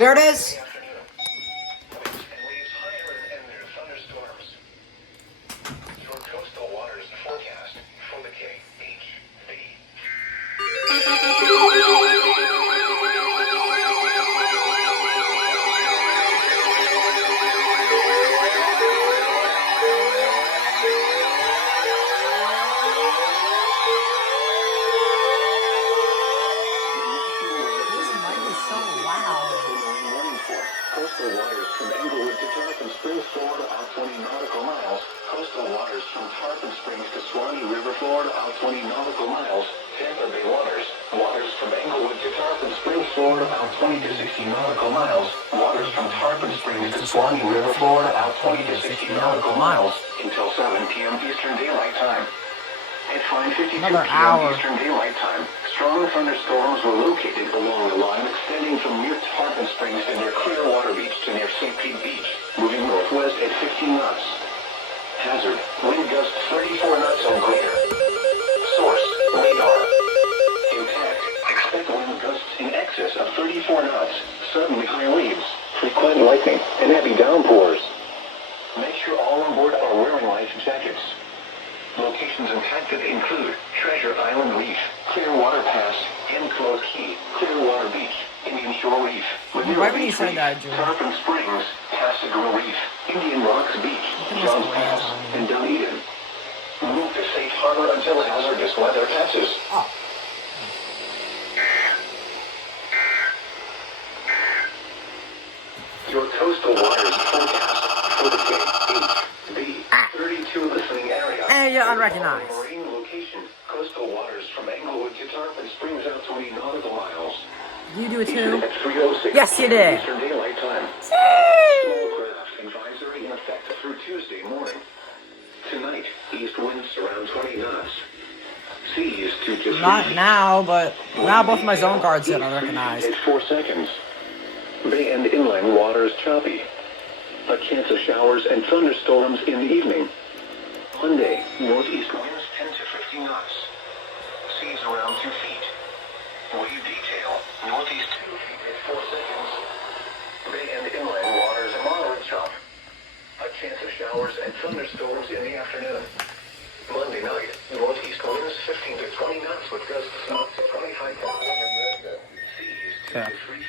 There it is. Your coastal waters forecast for the KHB. Coastal waters from Englewood to Tarpon Springs, Florida, out 20 nautical miles. Coastal waters from Tarpon Springs to Swanee River, Florida, out 20 nautical miles. Tampa Bay waters. Waters from Englewood to Tarpon Springs, Florida, out 20 to 60 nautical miles. Waters from Tarpon Springs to Swanee River, Florida, out 20 to 60 nautical miles. Until 7 p.m. Eastern Daylight Time. At 5:52 p.m. Eastern Daylight Time, strong thunderstorms were located along the line extending from near Tarpon Springs to near Clearwater Beach to near St. Pete Beach, moving northwest at 15 knots. Hazard, wind gusts 34 knots or greater. Source, radar. Impact, expect wind gusts in excess of 34 knots, suddenly high waves, frequent lightning, and heavy downpours. Make sure all on board are wearing life jackets. Locations impacted include Treasure Island Reef, Clearwater Pass, Enclosed Key, Clearwater Beach, Indian Shore Reef, Why would you say that, Drew? Tarpon Springs, Passagaroo Reef, Indian Rocks Beach, Johns Pass, and Dunedin. Move to safe harbor until hazardous weather passes. Oh. Your coastal waters forecast for the KHB32 listening area. And you're unrecognized. Marine location, coastal waters from Englewood to Tarpon Springs out 20 nautical miles. You do it too? At 3:06 Yes, you did. Eastern Daylight Time. Small craft advisory in effect through Tuesday morning. Tonight, east winds around 20 knots. Seas 2 to 3. Not now, but now both my zone guards get unrecognized. At 4 seconds. Bay and inland waters choppy. A chance of showers and thunderstorms in the evening. Monday, northeast winds 10 to 15 knots. Seas around 2 feet. Wave detail, northeast 2 feet at 4 seconds. Bay and inland waters moderate chop. A chance of showers and thunderstorms in the afternoon. Monday night, northeast winds 15 to 20 knots with gusts up to 25 miles. Seas 2 to 3